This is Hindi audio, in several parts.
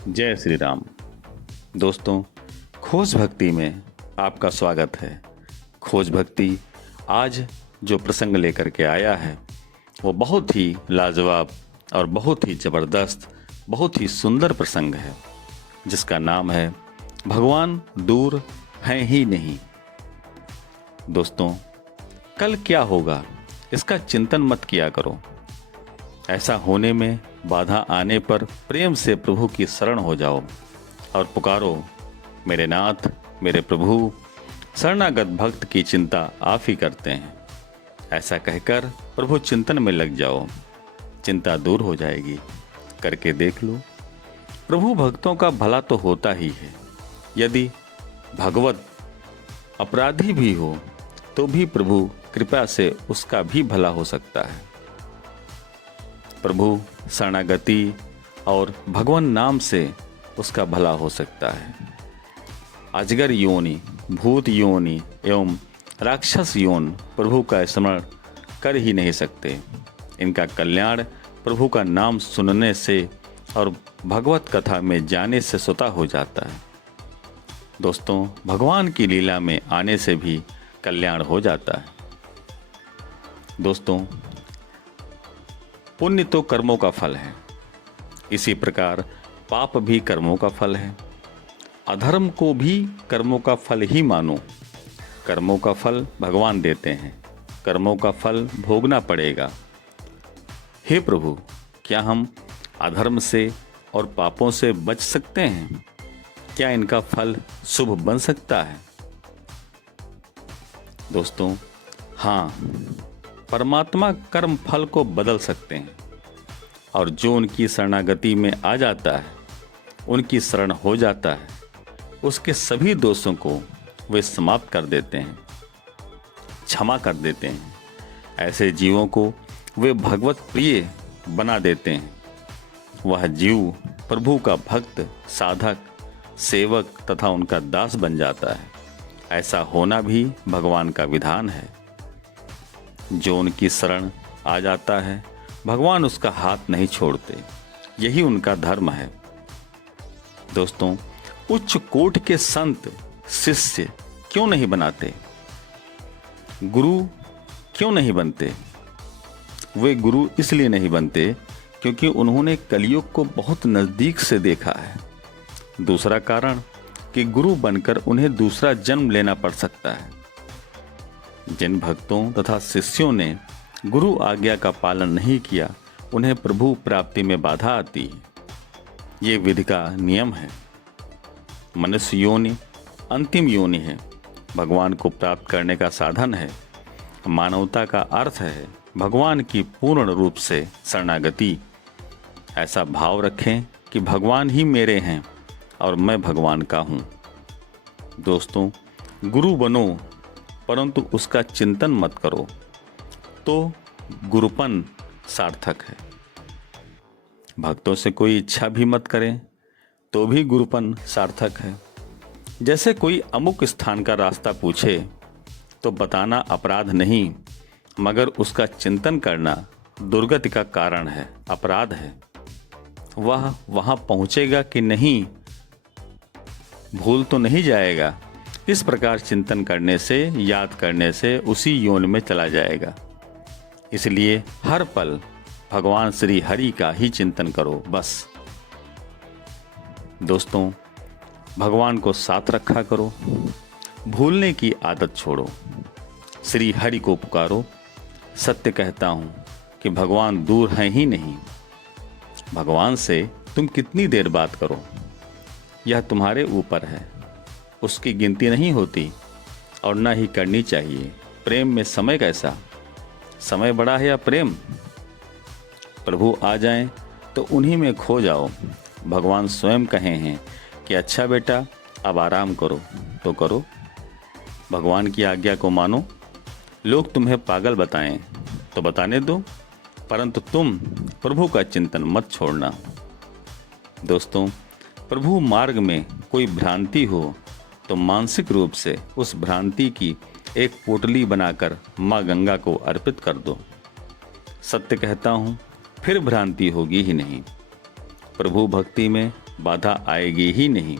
जय श्री राम। दोस्तों, खोज भक्ति में आपका स्वागत है। खोज भक्ति आज जो प्रसंग लेकर के आया है वो बहुत ही लाजवाब और बहुत ही ज़बरदस्त, बहुत ही सुंदर प्रसंग है, जिसका नाम है भगवान दूर हैं ही नहीं। दोस्तों, कल क्या होगा इसका चिंतन मत किया करो। ऐसा होने में बाधा आने पर प्रेम से प्रभु की शरण हो जाओ और पुकारो, मेरे नाथ, मेरे प्रभु। शरणागत भक्त की चिंता आप ही करते हैं। ऐसा कहकर प्रभु चिंतन में लग जाओ, चिंता दूर हो जाएगी। करके देख लो, प्रभु भक्तों का भला तो होता ही है। यदि भगवत अपराधी भी हो तो भी प्रभु कृपा से उसका भी भला हो सकता है। प्रभु शरणागति और भगवान नाम से उसका भला हो सकता है। अजगर योनि, भूत योनि एवं राक्षस योन प्रभु का स्मरण कर ही नहीं सकते। इनका कल्याण प्रभु का नाम सुनने से और भगवत कथा में जाने से स्वतः हो जाता है। दोस्तों, भगवान की लीला में आने से भी कल्याण हो जाता है। दोस्तों, पुण्य तो कर्मों का फल है, इसी प्रकार पाप भी कर्मों का फल है। अधर्म को भी कर्मों का फल ही मानो। कर्मों का फल भगवान देते हैं, कर्मों का फल भोगना पड़ेगा। हे प्रभु, क्या हम अधर्म से और पापों से बच सकते हैं? क्या इनका फल शुभ बन सकता है? दोस्तों, हाँ, परमात्मा कर्म फल को बदल सकते हैं और जो उनकी शरणागति में आ जाता है, उनकी शरण हो जाता है, उसके सभी दोषों को वे समाप्त कर देते हैं, क्षमा कर देते हैं। ऐसे जीवों को वे भगवत प्रिय बना देते हैं। वह जीव प्रभु का भक्त, साधक, सेवक तथा उनका दास बन जाता है। ऐसा होना भी भगवान का विधान है। जो उनकी शरण आ जाता है, भगवान उसका हाथ नहीं छोड़ते। यही उनका धर्म है। दोस्तों, उच्च कोटि के संत शिष्य क्यों नहीं बनाते? गुरु क्यों नहीं बनते? वे गुरु इसलिए नहीं बनते क्योंकि उन्होंने कलयुग को बहुत नज़दीक से देखा है। दूसरा कारण कि गुरु बनकर उन्हें दूसरा जन्म लेना पड़ सकता है। जिन भक्तों तथा शिष्यों ने गुरु आज्ञा का पालन नहीं किया, उन्हें प्रभु प्राप्ति में बाधा आती है। ये विधि का नियम है। मनुष्य योनि अंतिम योनि है, भगवान को प्राप्त करने का साधन है। मानवता का अर्थ है भगवान की पूर्ण रूप से शरणागति। ऐसा भाव रखें कि भगवान ही मेरे हैं और मैं भगवान का हूँ। दोस्तों, गुरु बनो परंतु उसका चिंतन मत करो तो गुरुपन सार्थक है। भक्तों से कोई इच्छा भी मत करें तो भी गुरुपन सार्थक है। जैसे कोई अमुक स्थान का रास्ता पूछे तो बताना अपराध नहीं, मगर उसका चिंतन करना दुर्गति का कारण है, अपराध है। वह वहाँ पहुँचेगा कि नहीं, भूल तो नहीं जाएगा। इस प्रकार चिंतन करने से, याद करने से उसी योनि में चला जाएगा। इसलिए हर पल भगवान श्री हरि का ही चिंतन करो, बस। दोस्तों, भगवान को साथ रखा करो, भूलने की आदत छोड़ो, श्री हरि को पुकारो। सत्य कहता हूँ कि भगवान दूर हैं ही नहीं। भगवान से तुम कितनी देर बात करो, यह तुम्हारे ऊपर है। उसकी गिनती नहीं होती और ना ही करनी चाहिए। प्रेम में समय कैसा, समय बड़ा है या प्रेम? प्रभु आ जाएं तो उन्हीं में खो जाओ। भगवान स्वयं कहे हैं कि अच्छा बेटा, अब आराम करो तो करो, भगवान की आज्ञा को मानो। लोग तुम्हें पागल बताएं तो बताने दो, परंतु तुम प्रभु का चिंतन मत छोड़ना। दोस्तों, प्रभु मार्ग में कोई भ्रांति हो तो मानसिक रूप से उस भ्रांति की एक पोटली बनाकर माँ गंगा को अर्पित कर दो। सत्य कहता हूँ, फिर भ्रांति होगी ही नहीं। प्रभु भक्ति में बाधा आएगी ही नहीं।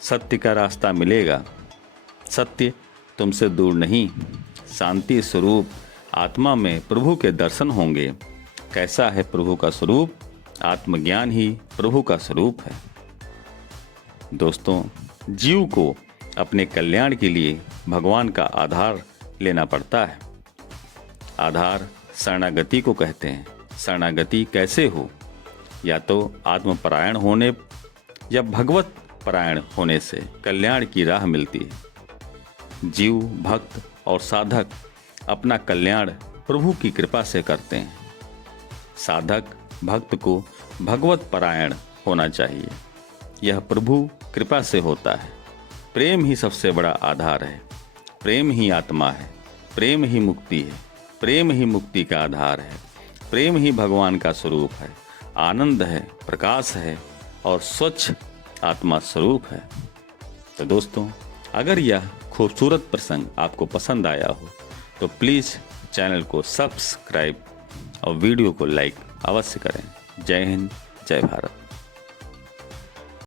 सत्य का रास्ता मिलेगा। सत्य तुमसे दूर नहीं। शांति स्वरूप आत्मा में प्रभु के दर्शन होंगे। कैसा है प्रभु का स्वरूप? आत्मज्ञान ही प्रभु का स्वरूप है। दोस्तों, जीव को अपने कल्याण के लिए भगवान का आधार लेना पड़ता है। आधार शरणागति को कहते हैं। शरणागति कैसे हो? या तो आत्मपरायण होने या भगवत परायण होने से कल्याण की राह मिलती है। जीव, भक्त और साधक अपना कल्याण प्रभु की कृपा से करते हैं। साधक भक्त को भगवत परायण होना चाहिए। यह प्रभु कृपा से होता है। प्रेम ही सबसे बड़ा आधार है। प्रेम ही आत्मा है। प्रेम ही मुक्ति है। प्रेम ही मुक्ति का आधार है। प्रेम ही भगवान का स्वरूप है, आनंद है, प्रकाश है और स्वच्छ आत्मा स्वरूप है। तो दोस्तों, अगर यह खूबसूरत प्रसंग आपको पसंद आया हो तो प्लीज़ चैनल को सब्सक्राइब और वीडियो को लाइक अवश्य करें। जय हिंद, जय भारत।